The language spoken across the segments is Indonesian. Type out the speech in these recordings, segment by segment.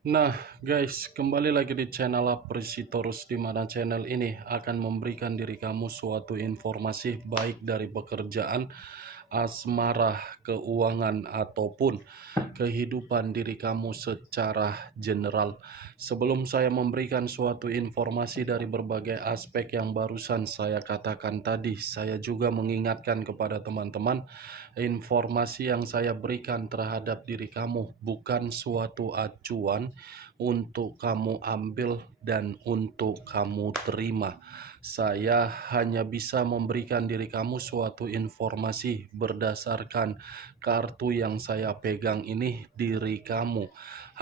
Nah, guys, kembali lagi di channel Apresitorus, di mana channel ini akan memberikan diri kamu suatu informasi baik dari pekerjaan, asmara, keuangan, ataupun kehidupan diri kamu secara general. Sebelum saya memberikan suatu informasi dari berbagai aspek yang barusan saya katakan tadi, saya juga mengingatkan kepada teman-teman, informasi yang saya berikan terhadap diri kamu bukan suatu acuan untuk kamu ambil dan untuk kamu terima. Saya hanya bisa memberikan diri kamu suatu informasi berdasarkan kartu yang saya pegang ini. Diri kamu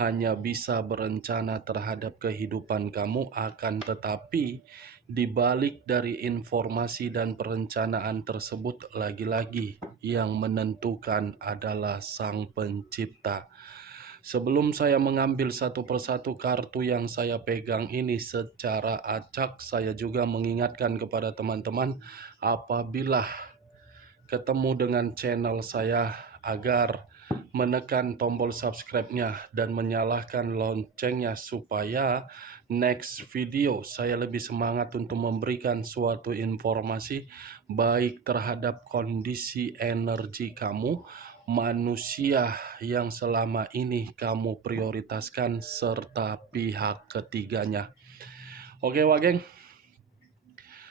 hanya bisa berencana terhadap kehidupan kamu, akan tetapi di balik dari informasi dan perencanaan tersebut, lagi-lagi yang menentukan adalah Sang Pencipta. Sebelum saya mengambil satu persatu kartu yang saya pegang ini secara acak, saya juga mengingatkan kepada teman-teman, apabila ketemu dengan channel saya, agar menekan tombol subscribe-nya dan menyalakan loncengnya, supaya next video saya lebih semangat untuk memberikan suatu informasi baik terhadap kondisi energi kamu, manusia yang selama ini kamu prioritaskan, serta pihak ketiganya. Oke, Wageng.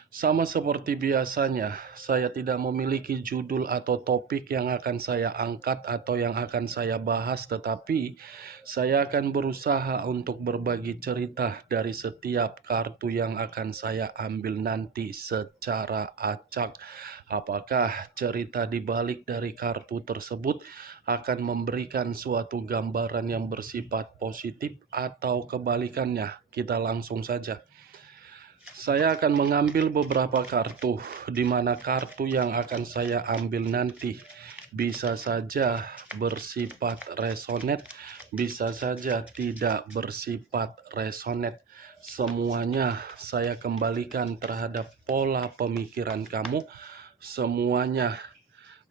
Sama seperti biasanya, saya tidak memiliki judul atau topik yang akan saya angkat atau yang akan saya bahas, tetapi saya akan berusaha untuk berbagi cerita dari setiap kartu yang akan saya ambil nanti secara acak. Apakah cerita di balik dari kartu tersebut akan memberikan suatu gambaran yang bersifat positif atau kebalikannya? Kita langsung saja. Saya akan mengambil beberapa kartu, di mana kartu yang akan saya ambil nanti bisa saja bersifat resonate, bisa saja tidak bersifat resonate. Semuanya saya kembalikan terhadap pola pemikiran kamu, semuanya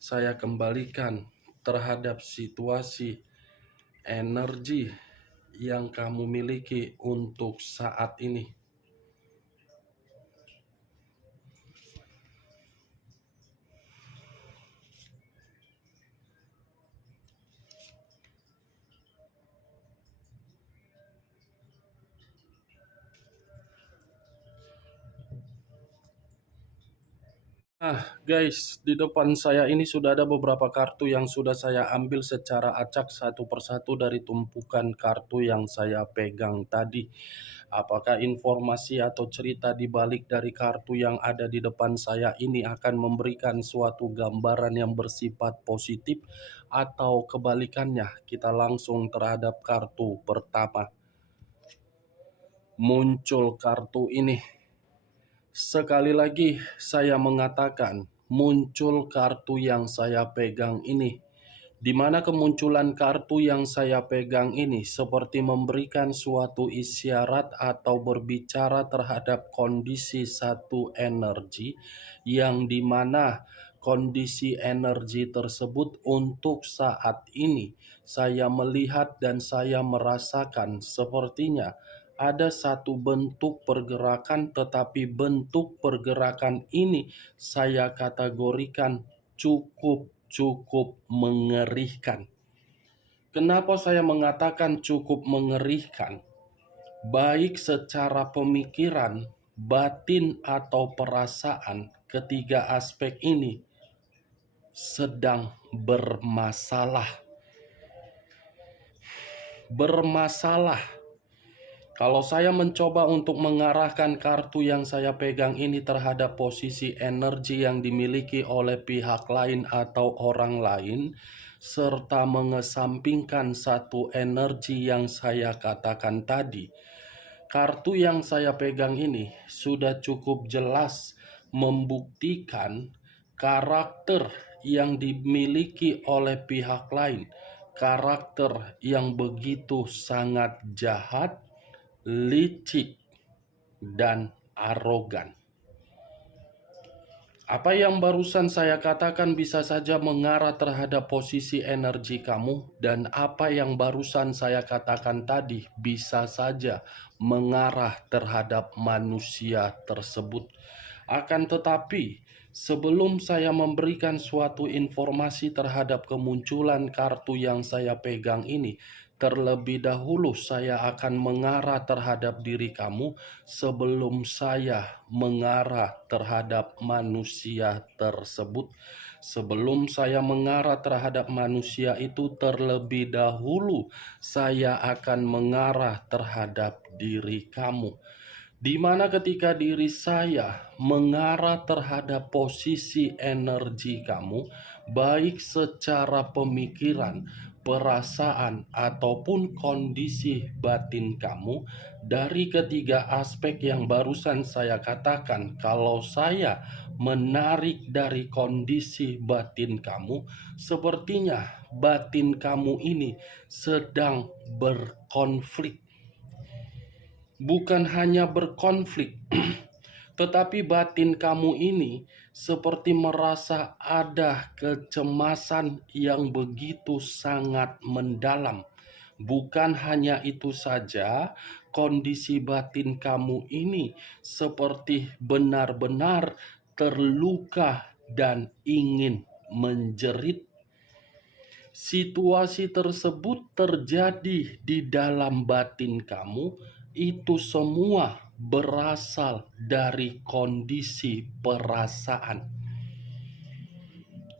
saya kembalikan terhadap situasi energi yang kamu miliki untuk saat ini. Nah, guys, di depan saya ini sudah ada beberapa kartu yang sudah saya ambil secara acak satu persatu dari tumpukan kartu yang saya pegang tadi. Apakah informasi atau cerita di balik dari kartu yang ada di depan saya ini akan memberikan suatu gambaran yang bersifat positif atau kebalikannya? Kita langsung terhadap kartu pertama. Muncul kartu ini. Sekali lagi saya mengatakan, muncul kartu yang saya pegang ini, di mana kemunculan kartu yang saya pegang ini seperti memberikan suatu isyarat atau berbicara terhadap kondisi satu energi, yang dimana kondisi energi tersebut untuk saat ini saya melihat dan saya merasakan sepertinya ada satu bentuk pergerakan, tetapi bentuk pergerakan ini saya kategorikan cukup mengerikan. Kenapa saya mengatakan cukup mengerikan? Baik secara pemikiran, batin, atau perasaan, ketiga aspek ini sedang bermasalah. Kalau saya mencoba untuk mengarahkan kartu yang saya pegang ini terhadap posisi energi yang dimiliki oleh pihak lain atau orang lain, serta mengesampingkan satu energi yang saya katakan tadi, kartu yang saya pegang ini sudah cukup jelas membuktikan karakter yang dimiliki oleh pihak lain, karakter yang begitu sangat jahat, licik, dan arogan. Apa yang barusan saya katakan bisa saja mengarah terhadap posisi energi kamu, dan apa yang barusan saya katakan tadi bisa saja mengarah terhadap manusia tersebut. Akan tetapi, sebelum saya memberikan suatu informasi terhadap kemunculan kartu yang saya pegang ini, terlebih dahulu saya akan mengarah terhadap diri kamu sebelum saya mengarah terhadap manusia tersebut. Sebelum saya mengarah terhadap manusia itu, terlebih dahulu saya akan mengarah terhadap diri kamu. Di mana ketika diri saya mengarah terhadap posisi energi kamu, baik secara pemikiran, perasaan, ataupun kondisi batin kamu, dari ketiga aspek yang barusan saya katakan, kalau saya menarik dari kondisi batin kamu, sepertinya batin kamu ini sedang berkonflik. Bukan hanya berkonflik, tetapi batin kamu ini seperti merasa ada kecemasan yang begitu sangat mendalam. Bukan hanya itu saja, kondisi batin kamu ini seperti benar-benar terluka dan ingin menjerit. Situasi tersebut terjadi di dalam batin kamu, itu semua berasal dari kondisi perasaan.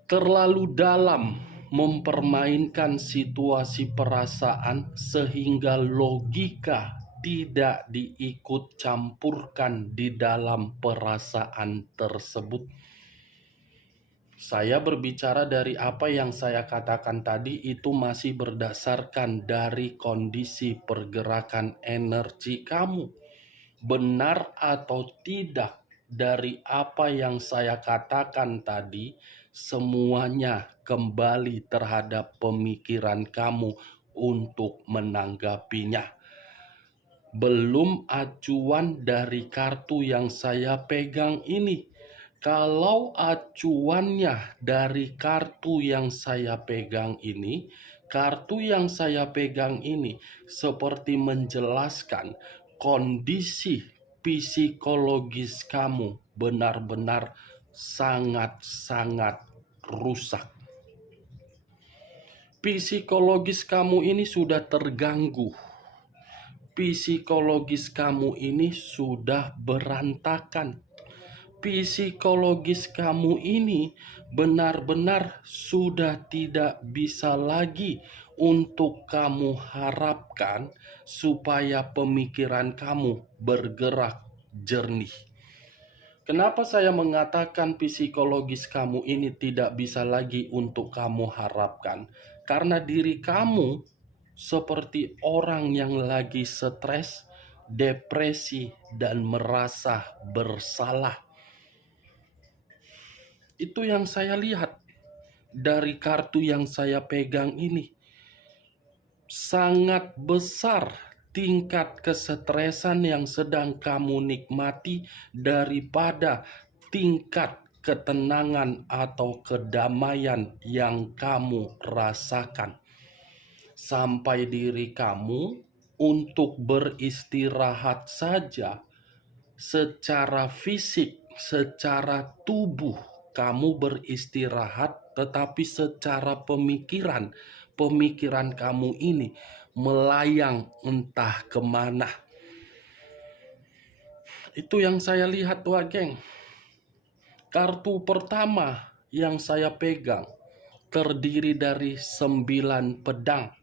Terlalu dalam mempermainkan situasi perasaan sehingga logika tidak diikut campurkan di dalam perasaan tersebut. Saya berbicara dari apa yang saya katakan tadi, itu masih berdasarkan dari kondisi pergerakan energi kamu. Benar atau tidak dari apa yang saya katakan tadi, semuanya kembali terhadap pemikiran kamu untuk menanggapinya. Belum acuan dari kartu yang saya pegang ini. Kalau acuannya dari kartu yang saya pegang ini, kartu yang saya pegang ini seperti menjelaskan kondisi psikologis kamu benar-benar sangat-sangat rusak. Psikologis kamu ini sudah terganggu. Psikologis kamu ini sudah berantakan. Psikologis kamu ini benar-benar sudah tidak bisa lagi untuk kamu harapkan supaya pemikiran kamu bergerak jernih. Kenapa saya mengatakan psikologis kamu ini tidak bisa lagi untuk kamu harapkan? Karena diri kamu seperti orang yang lagi stres, depresi, dan merasa bersalah. Itu yang saya lihat dari kartu yang saya pegang ini. Sangat besar tingkat kesetresan yang sedang kamu nikmati daripada tingkat ketenangan atau kedamaian yang kamu rasakan. Sampai diri kamu untuk beristirahat saja secara fisik, secara tubuh kamu beristirahat, tetapi secara pemikiran kamu ini melayang entah kemana. Itu yang saya lihat, Wak Geng. Kartu pertama yang saya pegang terdiri dari 9 pedang.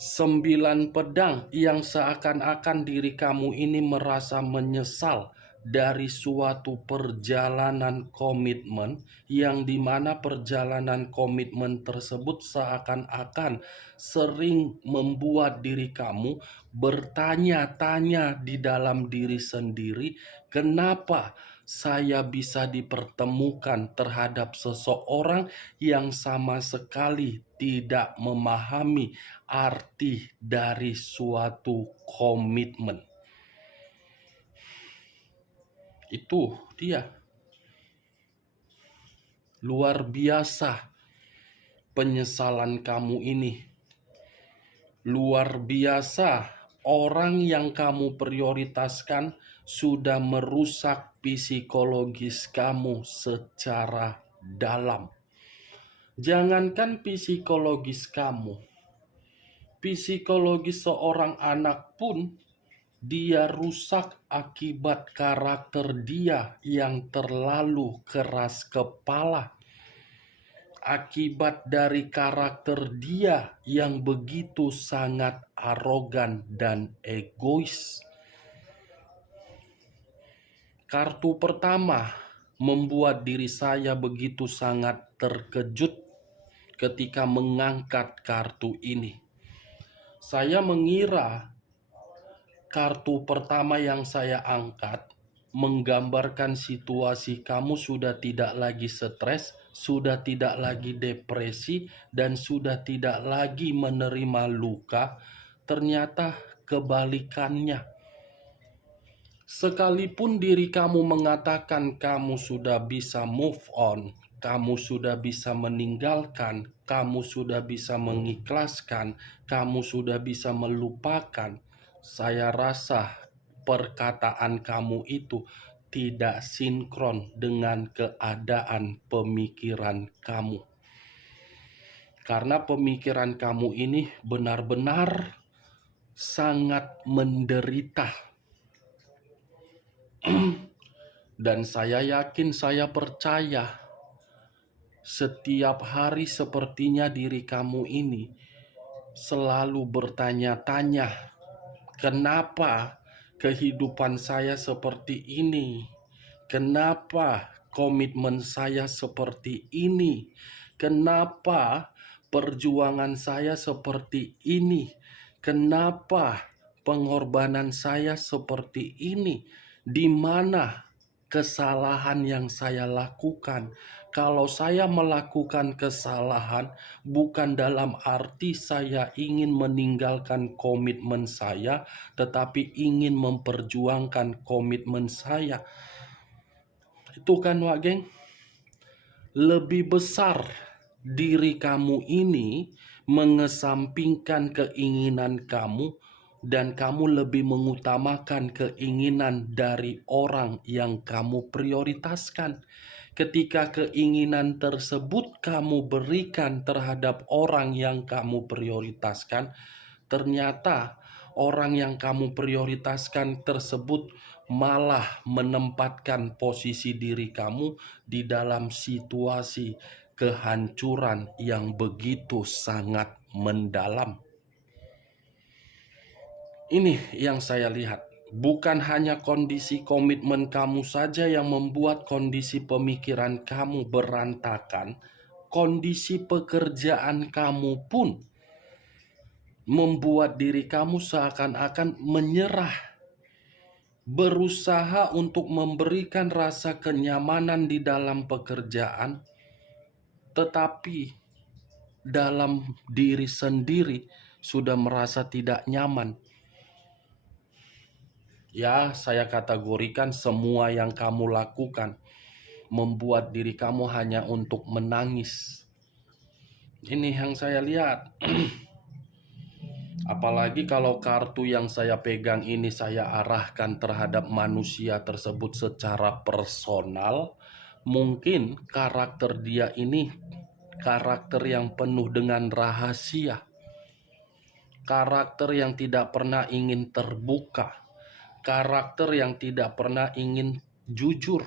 9 pedang yang seakan-akan diri kamu ini merasa menyesal dari suatu perjalanan komitmen, yang dimana perjalanan komitmen tersebut seakan-akan sering membuat diri kamu bertanya-tanya di dalam diri sendiri, kenapa saya bisa dipertemukan terhadap seseorang yang sama sekali tidak memahami arti dari suatu komitmen. Itu dia. Luar biasa penyesalan kamu ini. Luar biasa orang yang kamu prioritaskan sudah merusak psikologis kamu secara dalam. Jangankan psikologis kamu, psikologis seorang anak pun dia rusak akibat karakter dia yang terlalu keras kepala. Akibat dari karakter dia yang begitu sangat arogan dan egois. Kartu pertama membuat diri saya begitu sangat terkejut ketika mengangkat kartu ini. Saya mengira kartu pertama yang saya angkat menggambarkan situasi kamu sudah tidak lagi stres, sudah tidak lagi depresi, dan sudah tidak lagi menerima luka. Ternyata kebalikannya. Sekalipun diri kamu mengatakan kamu sudah bisa move on, kamu sudah bisa meninggalkan, kamu sudah bisa mengikhlaskan, kamu sudah bisa melupakan, saya rasa perkataan kamu itu tidak sinkron dengan keadaan pemikiran kamu. Karena pemikiran kamu ini benar-benar sangat menderita. Dan saya yakin, saya percaya setiap hari sepertinya diri kamu ini selalu bertanya-tanya, kenapa kehidupan saya seperti ini? Kenapa komitmen saya seperti ini? Kenapa perjuangan saya seperti ini? Kenapa pengorbanan saya seperti ini? Di mana kesalahan yang saya lakukan? Kalau saya melakukan kesalahan, bukan dalam arti saya ingin meninggalkan komitmen saya, tetapi ingin memperjuangkan komitmen saya. Itu kan, Wak Geng? Lebih besar diri kamu ini mengesampingkan keinginan kamu, dan kamu lebih mengutamakan keinginan dari orang yang kamu prioritaskan. Ketika keinginan tersebut kamu berikan terhadap orang yang kamu prioritaskan, ternyata orang yang kamu prioritaskan tersebut malah menempatkan posisi diri kamu di dalam situasi kehancuran yang begitu sangat mendalam. Ini yang saya lihat. Bukan hanya kondisi komitmen kamu saja yang membuat kondisi pemikiran kamu berantakan, kondisi pekerjaan kamu pun membuat diri kamu seakan-akan menyerah, berusaha untuk memberikan rasa kenyamanan di dalam pekerjaan, tetapi dalam diri sendiri sudah merasa tidak nyaman. Ya, saya kategorikan semua yang kamu lakukan membuat diri kamu hanya untuk menangis. Ini yang saya lihat. Apalagi kalau kartu yang saya pegang ini saya arahkan terhadap manusia tersebut secara personal, mungkin karakter dia ini karakter yang penuh dengan rahasia. Karakter yang tidak pernah ingin terbuka. Karakter yang tidak pernah ingin jujur.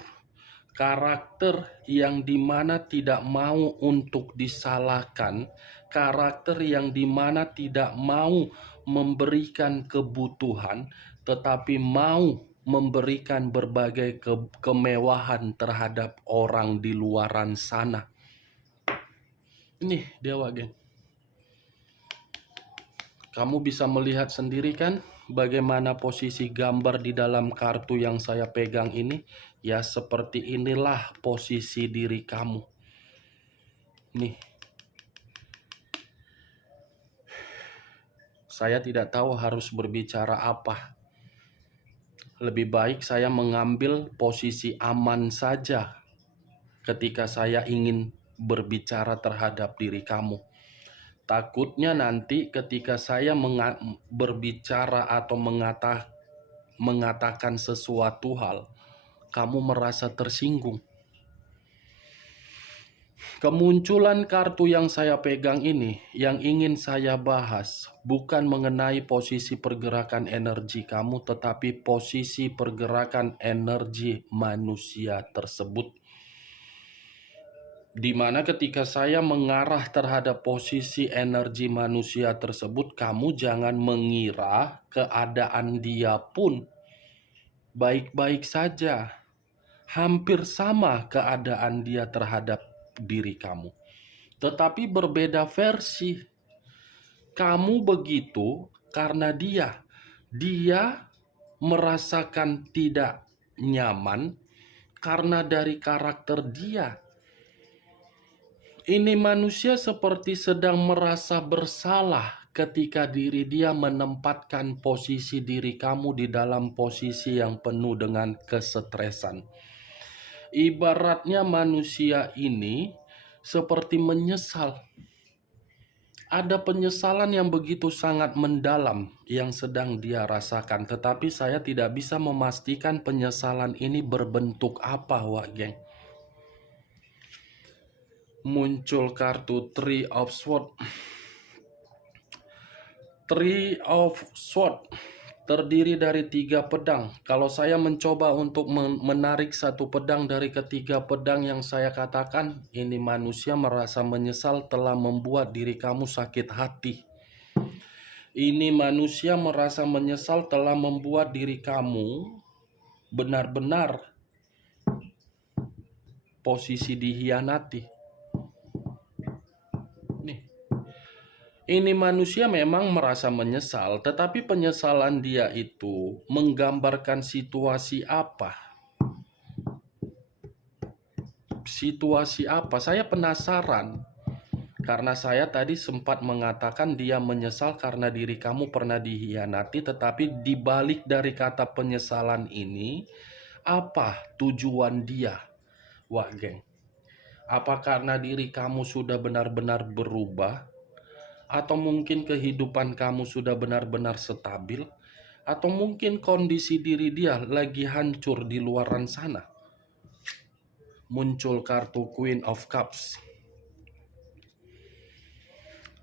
Karakter yang dimana tidak mau untuk disalahkan. Karakter yang dimana tidak mau memberikan kebutuhan, tetapi mau memberikan berbagai kemewahan terhadap orang di luaran sana. Ini Dewa Geng. Kamu bisa melihat sendiri kan bagaimana posisi gambar di dalam kartu yang saya pegang ini. Ya, seperti inilah posisi diri kamu. Nih. Saya tidak tahu harus berbicara apa. Lebih baik saya mengambil posisi aman saja. ketika saya ingin berbicara terhadap diri kamu. Takutnya nanti ketika saya berbicara atau mengatakan sesuatu hal, kamu merasa tersinggung. Kemunculan kartu yang saya pegang ini, yang ingin saya bahas, bukan mengenai posisi pergerakan energi kamu, tetapi posisi pergerakan energi manusia tersebut. Di mana ketika saya mengarah terhadap posisi energi manusia tersebut, kamu jangan mengira keadaan dia pun baik-baik saja. Hampir sama keadaan dia terhadap diri kamu. Tetapi berbeda versi. Kamu begitu karena dia merasakan tidak nyaman karena dari karakter dia. Ini manusia seperti sedang merasa bersalah ketika diri dia menempatkan posisi diri kamu di dalam posisi yang penuh dengan kesetresan. Ibaratnya manusia ini seperti menyesal. Ada penyesalan yang begitu sangat mendalam yang sedang dia rasakan. Tetapi saya tidak bisa memastikan penyesalan ini berbentuk apa, Wak Geng. Muncul kartu Three of Swords. Three of Swords terdiri dari 3 pedang. Kalau saya mencoba untuk menarik satu pedang dari ketiga pedang yang saya katakan, ini manusia merasa menyesal telah membuat diri kamu sakit hati. Ini manusia merasa menyesal telah membuat diri kamu benar-benar posisi dihianati. Ini manusia memang merasa menyesal, tetapi penyesalan dia itu menggambarkan situasi apa? Situasi apa? Saya penasaran. Karena saya tadi sempat mengatakan dia menyesal karena diri kamu pernah dihianati, tetapi dibalik dari kata penyesalan ini, apa tujuan dia, Wak Geng? Apa karena diri kamu sudah benar-benar berubah? Atau mungkin kehidupan kamu sudah benar-benar stabil, atau mungkin kondisi diri dia lagi hancur di luaran sana. Muncul kartu Queen of Cups.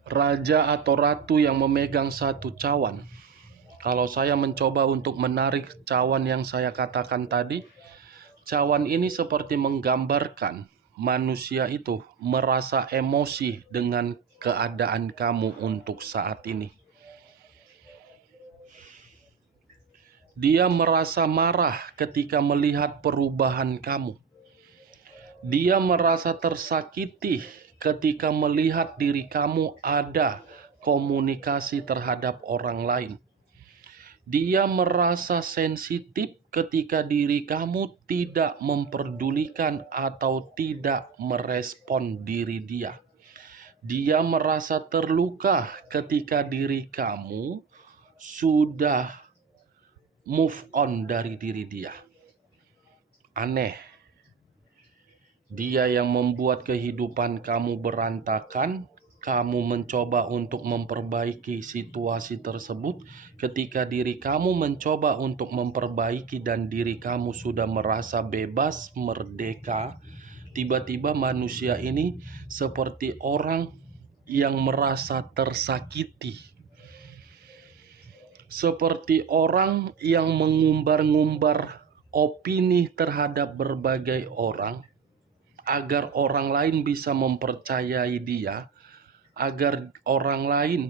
Raja atau ratu yang memegang satu cawan. Kalau saya mencoba untuk menarik cawan yang saya katakan tadi, cawan ini seperti menggambarkan manusia itu merasa emosi dengan keadaan kamu untuk saat ini. Dia merasa marah ketika melihat perubahan kamu. Dia merasa tersakiti ketika melihat diri kamu ada komunikasi terhadap orang lain. Dia merasa sensitif ketika diri kamu tidak memperdulikan atau tidak merespon diri dia. Dia merasa terluka ketika diri kamu sudah move on dari diri dia. Aneh. Dia yang membuat kehidupan kamu berantakan. Kamu mencoba untuk memperbaiki situasi tersebut. Ketika diri kamu mencoba untuk memperbaiki dan diri kamu sudah merasa bebas, merdeka, tiba-tiba manusia ini seperti orang yang merasa tersakiti. Seperti orang yang mengumbar-ngumbar opini terhadap berbagai orang, agar orang lain bisa mempercayai dia, agar orang lain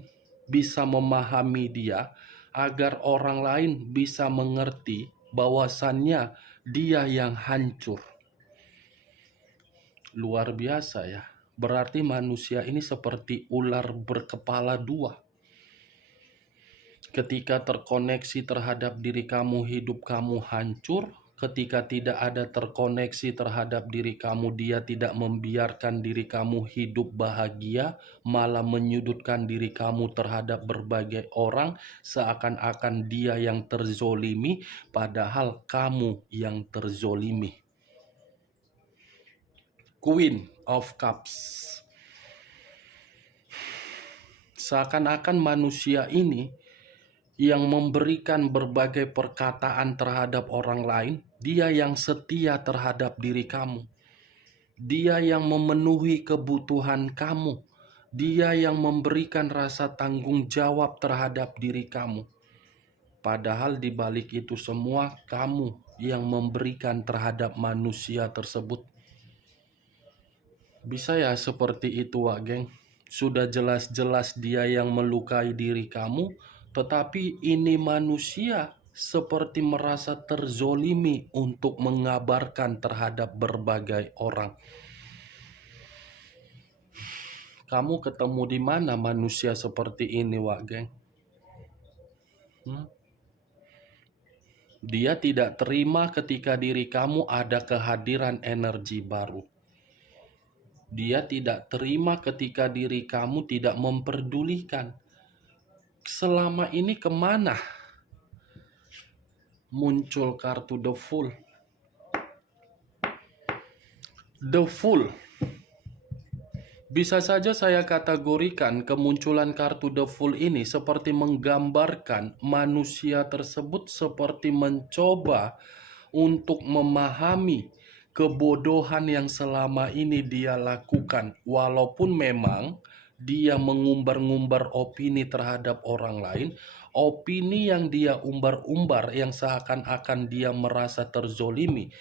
bisa memahami dia, agar orang lain bisa mengerti bahwasannya dia yang hancur. Luar biasa ya. Berarti manusia ini seperti ular berkepala dua. Ketika terkoneksi terhadap diri kamu, hidup kamu hancur. Ketika tidak ada terkoneksi terhadap diri kamu, dia tidak membiarkan diri kamu hidup bahagia, malah menyudutkan diri kamu terhadap berbagai orang, seakan-akan dia yang terzolimi, padahal kamu yang terzolimi. Queen of Cups. Seakan-akan manusia ini yang memberikan berbagai perkataan terhadap orang lain, dia yang setia terhadap diri kamu. Dia yang memenuhi kebutuhan kamu. Dia yang memberikan rasa tanggung jawab terhadap diri kamu. Padahal di balik itu semua, kamu yang memberikan terhadap manusia tersebut. Bisa ya seperti itu, Wak Geng? Sudah jelas-jelas dia yang melukai diri kamu, tetapi ini manusia seperti merasa terzolimi untuk mengabarkan terhadap berbagai orang. Kamu ketemu di mana manusia seperti ini, Wak Geng? Dia tidak terima ketika diri kamu ada kehadiran energi baru. Dia tidak terima ketika diri kamu tidak memperdulikan. Selama ini kemana? Muncul kartu The Fool. The Fool. Bisa saja saya kategorikan kemunculan kartu The Fool ini seperti menggambarkan manusia tersebut seperti mencoba untuk memahami kebodohan yang selama ini dia lakukan. Walaupun memang dia mengumbar-ngumbar opini terhadap orang lain, opini yang dia umbar-umbar yang seakan-akan dia merasa terzolimi,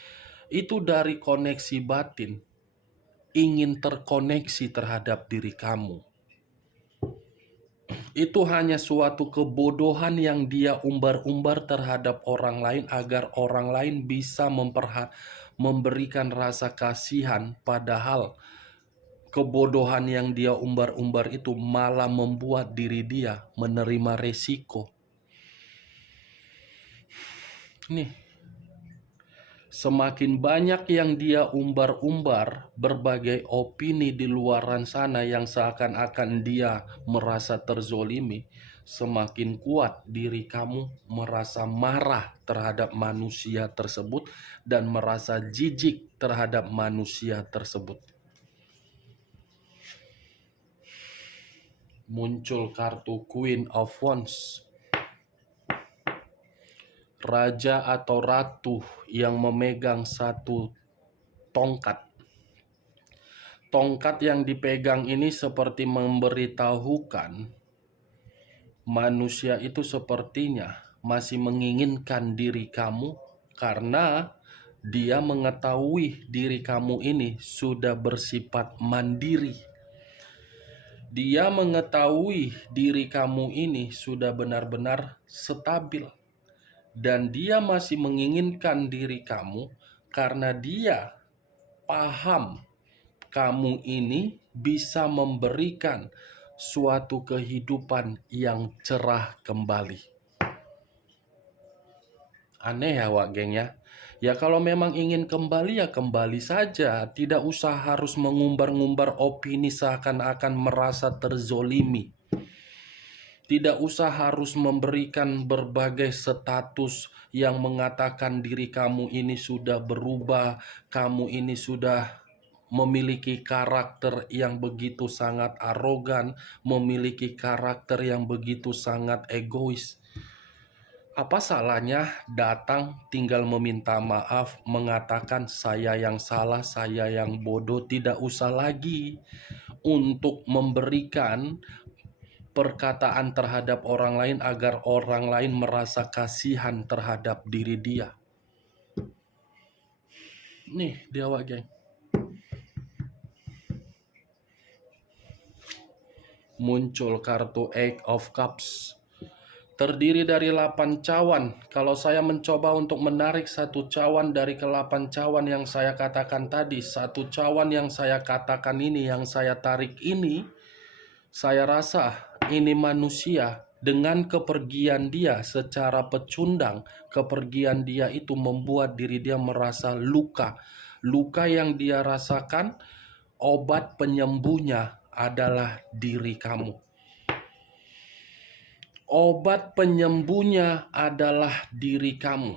itu dari koneksi batin. Ingin terkoneksi terhadap diri kamu. Itu hanya suatu kebodohan yang dia umbar-umbar terhadap orang lain agar orang lain bisa memberikan rasa kasihan, padahal kebodohan yang dia umbar-umbar itu malah membuat diri dia menerima resiko. Nih, semakin banyak yang dia umbar-umbar berbagai opini di luaran sana yang seakan-akan dia merasa terzolimi, semakin kuat diri kamu merasa marah terhadap manusia tersebut dan merasa jijik terhadap manusia tersebut. Muncul kartu Queen of Wands. Raja atau ratu yang memegang satu tongkat. Tongkat yang dipegang ini seperti memberitahukan manusia itu sepertinya masih menginginkan diri kamu karena dia mengetahui diri kamu ini sudah bersifat mandiri. Dia mengetahui diri kamu ini sudah benar-benar stabil. Dan dia masih menginginkan diri kamu karena dia paham kamu ini bisa memberikan suatu kehidupan yang cerah kembali. Aneh ya, Wak Geng ya. Ya kalau memang ingin kembali ya kembali saja. Tidak usah harus mengumbar-ngumbar opini seakan-akan merasa terzolimi. Tidak usah harus memberikan berbagai status yang mengatakan diri kamu ini sudah berubah, kamu ini sudah memiliki karakter yang begitu sangat arogan, memiliki karakter yang begitu sangat egois. Apa salahnya datang tinggal meminta maaf, mengatakan saya yang salah, saya yang bodoh, tidak usah lagi untuk memberikan perkataan terhadap orang lain agar orang lain merasa kasihan terhadap diri dia. Nih dia, Wak Geng. Muncul kartu Eight of Cups. Terdiri dari 8 cawan. Kalau saya mencoba untuk menarik satu cawan dari ke-8 cawan yang saya katakan tadi, satu cawan yang saya katakan ini, yang saya tarik ini, saya rasa ini manusia dengan kepergian dia secara pecundang. Kepergian dia itu membuat diri dia merasa luka. Luka yang dia rasakan, obat penyembuhnya adalah diri kamu. Obat penyembuhnya adalah diri kamu.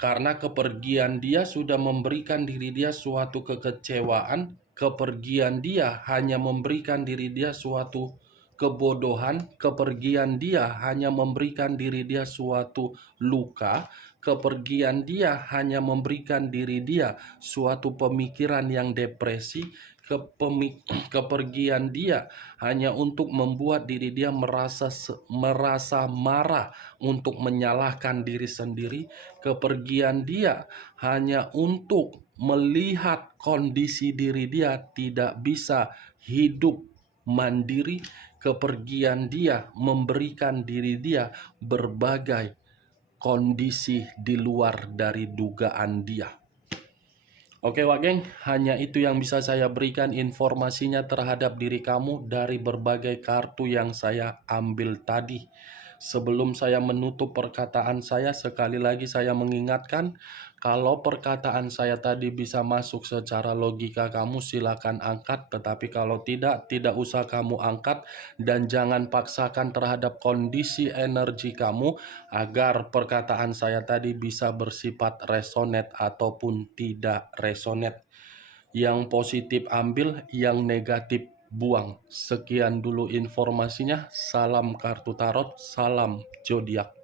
Karena kepergian dia sudah memberikan diri dia suatu kekecewaan, kepergian dia hanya memberikan diri dia suatu kebodohan, kepergian dia hanya memberikan diri dia suatu luka, kepergian dia hanya memberikan diri dia suatu pemikiran yang depresi, kepergian dia hanya untuk membuat diri dia merasa marah, untuk menyalahkan diri sendiri. Kepergian dia hanya untuk melihat kondisi diri dia tidak bisa hidup mandiri. Kepergian dia memberikan diri dia berbagai kondisi di luar dari dugaan dia. Oke Wak Geng, hanya itu yang bisa saya berikan informasinya terhadap diri kamu dari berbagai kartu yang saya ambil tadi. Sebelum saya menutup perkataan saya, sekali lagi saya mengingatkan, kalau perkataan saya tadi bisa masuk secara logika kamu, silakan angkat. Tetapi kalau tidak usah kamu angkat. Dan jangan paksakan terhadap kondisi energi kamu, agar perkataan saya tadi bisa bersifat resonate ataupun tidak resonate. Yang positif ambil, yang negatif buang. Sekian dulu informasinya. Salam kartu tarot, salam zodiak.